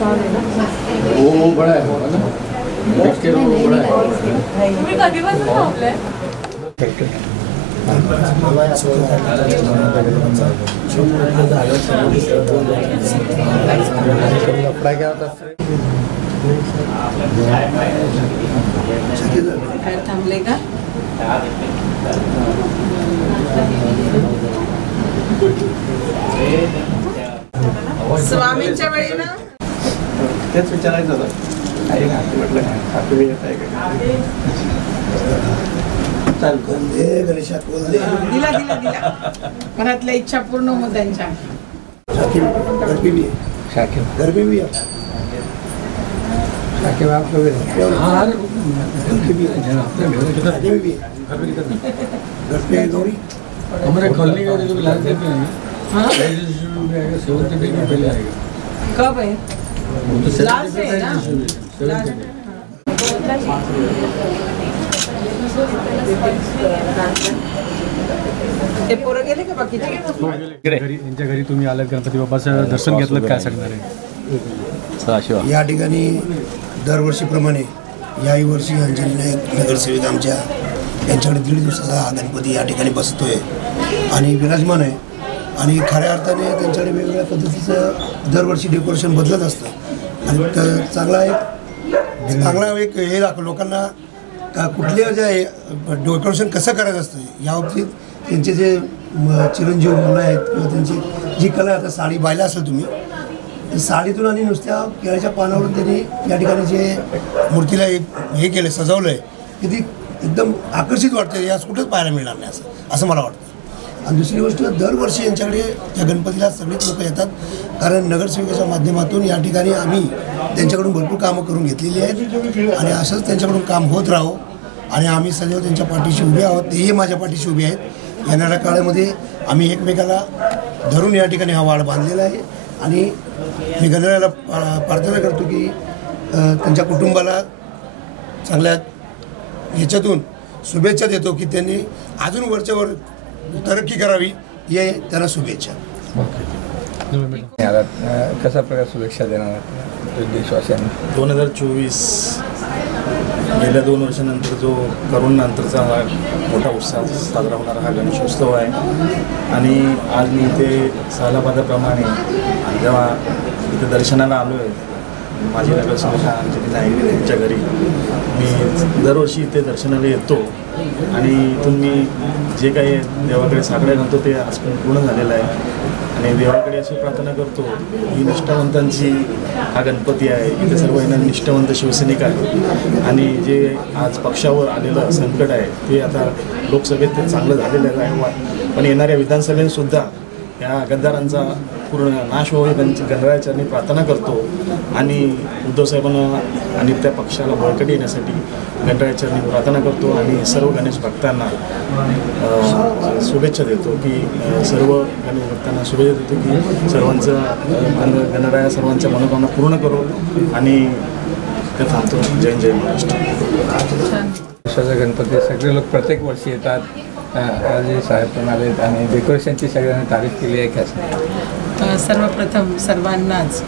Shawl आहे ना, वो बड़ा है ना, इसके वो बड़ा है। तुम्ही कधीपासून थांबलाय? कपड़ा क्या होता है? बाहेर थांबले का? स्वामींच्या वेळी ना तेच विचारायचं होतं. आहे का म्हटलं काफी वेळ येत आहे का? दिला दिला दिला मनातल्या इच्छा पूर्ण हो त्यांच्या. शाकिब घर पे भी है। शाकिब आप लोग हाँ घर पे भी है, घर पे गौरी हमारे कॉलोनी का जो लाल देते हैं हाँ सेवन के में पहले आएगा। कब आहे? वो तो लाल से है ना? ते पोरं गेले का बाकीचे? यांच्या घरी तुम्ही आलात, गणपती बाप्पाचं दर्शन घेतलं, काय सांगणार आहे? या ठिकाणी दरवर्षीप्रमाणे याही वर्षी अंजली नाईक नगरसेविका आमच्या यांच्याकडे 1.5 दिवसाचा हा गणपती या ठिकाणी बसतोय आणि विराजमान आहे. आणि खऱ्या अर्थाने त्यांच्याकडे वेगवेगळ्या पद्धतीचं दरवर्षी डेकोरेशन बदलत असतं आणि चांगला एक हे दाखव लोकांना का कुठल्या जे डेकोरेशन कसं करायचं असतं याबाबतीत त्यांचे जे चिरंजीव मुलं आहेत किंवा त्यांची जी कला आता साडी पाहिला असेल तुम्ही, साडीतून आणि नुसत्या केळ्याच्या पानावरून त्यांनी या ठिकाणी जे मूर्तीला हे केलं सजवलं आहे की ती एकदम आकर्षित वाटते. यास कुठंच पाहायला मिळणार नाही असं मला वाटतं. आणि दुसरी गोष्ट दरवर्षी यांच्याकडे या गणपतीला सगळेच लोक येतात कारण नगरसेवकाच्या माध्यमातून या ठिकाणी आम्ही त्यांच्याकडून भरपूर कामं करून घेतलेली आहेत आणि असंच त्यांच्याकडून काम होत राहो आणि आम्ही सदैव त्यांच्या पाठीशी उभे आहोत. तेही माझ्या पाठीशी उभे आहेत. येणाऱ्या काळामध्ये आम्ही एकमेकाला धरून या ठिकाणी हा वाढ बांधलेला आहे आणि मी गणरायाला प्रार्थना करतो की त्यांच्या कुटुंबाला चांगल्या ह्याच्यातून शुभेच्छा देतो की त्यांनी अजून वरच्यावर तरक्की करावी, हे त्यांना शुभेच्छा. कसा प्रकार शुभेच्छा देणार देशवासियांना? 2024 गेल्या 2 वर्षानंतर जो करोनानंतरचा हा मोठा उत्साह साजरा होणारा हा गणेशोत्सव आहे आणि आज मी इथे सालाबादाप्रमाणे जेव्हा इथे दर्शनाला आलो आहे माझी नगरसेविका अंजली नाईक यांच्या घरी, मी दरवर्षी इथे दर्शनाला येतो आणि इथून मी जे काही देवाकडे साकडे घालतो ते आज पूर्ण झालेलं आहे आणि देवाकडे अशी प्रार्थना करतो ही निष्ठावंतांची हा गणपती आहे. इथे सर्व निष्ठावंत शिवसैनिक आहे आणि जे आज पक्षावर आलेलं संकट आहे ते आता लोकसभेत ते चांगलं झालेलं आहे, पण येणाऱ्या विधानसभेतसुद्धा या गद्दारांचा पूर्ण नाश व्हावा गणरायाचरणी प्रार्थना करतो आणि उद्धवसाहेबांना आणि त्या पक्षाला बळकटी येण्यासाठी गणरायाचरणी प्रार्थना करतो आणि सर्व गणेश भक्तांना शुभेच्छा देतो की सर्व गणेश भक्तांना शुभेच्छा देतो की सर्वांचं गणराया सर्वांच्या मनोकामना पूर्ण करो आणि ते थांबतो. जय जय महाराष्ट्र. गणपती सगळे लोक प्रत्येक वर्षी येतात. जे साहेब पण आलेत आणि डेकोरेशनची सगळ्यांनी तारीफ केली आहे. काय सर्वप्रथम सर्वांनाच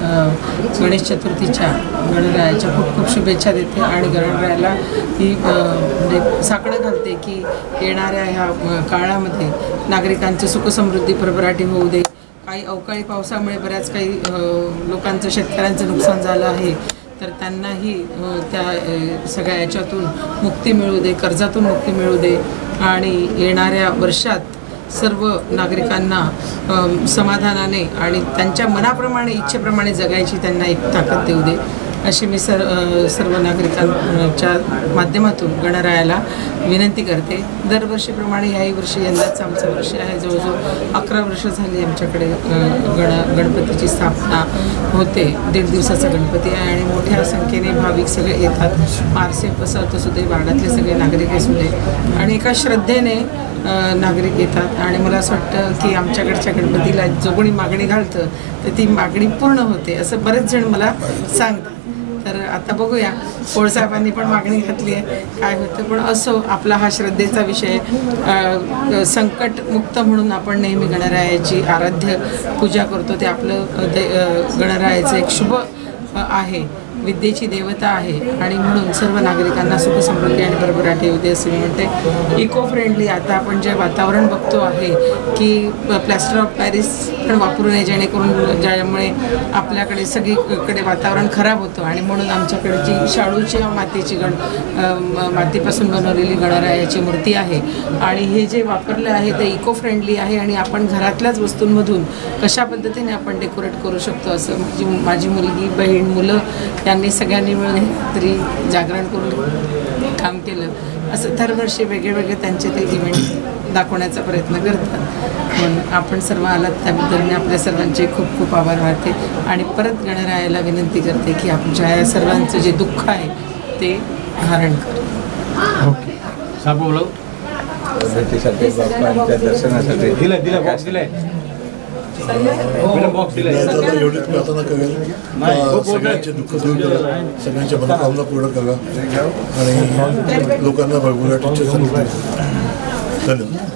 गणेश चतुर्थीच्या गणरायाच्या खूप खूप शुभेच्छा देते आणि गणरायाला ती म्हणजे साकडं घालते की येणाऱ्या ह्या काळामध्ये नागरिकांची सुखसमृद्धी भरभराटी होऊ दे. काही अवकाळी पावसामुळे बऱ्याच काही लोकांचं शेतकऱ्यांचं नुकसान झालं आहे तर त्यांनाही त्या सगळ्या याच्यातून मुक्ती मिळू दे, कर्जातून मुक्ती मिळू दे आणि येणाऱ्या वर्षात सर्व नागरिकांना समाधानाने आणि त्यांच्या मनाप्रमाणे इच्छेप्रमाणे जगायची त्यांना एक ताकद देऊ दे अशी मी सर्व नागरिकांच्या माध्यमातून गणरायाला विनंती करते. दरवर्षीप्रमाणे याही वर्षी यंदाच आमचं वर्ष आहे. जवळजवळ 11 वर्ष झाली आमच्याकडे गणपतीची स्थापना होते. 1.5 दिवसाचा गणपती आहे आणि मोठ्या संख्येने भाविक सगळे येतात. पारसे पसरत असू दे, वाड्यातले सगळे नागरिक असू दे आणि एका श्रद्धेने नागरिक येतात आणि मला असं वाटतं की आमच्याकडच्या गणपतीला जो कोणी मागणी घालतं तर ती मागणी पूर्ण होते असं बरेच जण मला सांगतात. तर आता बघूया, पोळसाहेबांनी पण मागणी घातली आहे, काय होतं. पण असो, आपला हा श्रद्धेचा विषय. संकटमुक्त म्हणून आपण नेहमी गणरायाची आराध्य पूजा करतो. ते आपलं गणरायाचं एक शुभ आहे, विद्येची देवता आहे आणि म्हणून सर्व नागरिकांना सुख समृद्धी आणि भरभराटी येऊ दे असे मी म्हणते. इको फ्रेंडली आता आपण जे वातावरण बघतो आहे की प्लॅस्टर ऑफ पॅरिस पण वापरू नये, जेणेकरून ज्यामुळे आपल्याकडे सगळीकडे वातावरण खराब होतं आणि म्हणून आमच्याकडे जी शाडूच्या मातीची मातीपासून बनवलेली गणरायाची मूर्ती आहे आणि हे जे वापरलं आहे ते इको फ्रेंडली आहे आणि आपण घरातल्याच वस्तूंमधून कशा पद्धतीने आपण डेकोरेट करू शकतो असं माझी मुलगी, बहीण, मुलं यांनी सगळ्यांनी मिळून तरी जागरण करून काम केलं. असं दरवर्षी वेगळे त्यांचे ते इव्हेंट दाखवण्याचा प्रयत्न करतात. म्हणून आपण सर्व आलात त्याबद्दल मी आपल्या सर्वांचे खूप खूप आभार मानते आणि परत गणरायाला विनंती करते की आमच्या या सर्वांचं जे दुःख आहे ते हरण कर. ओके साहेब बोलव दर्शनासाठी दिलं बॉक्स दिलाय बॉक्स दिलाय एवढीच प्रार्थना करेल सगळ्यांचे दुःख दूर करा, सगळ्यांच्या मनोकामना पूर्ण करा आणि लोकांना भरभराटीच्या संधी द्या. धन्यवाद.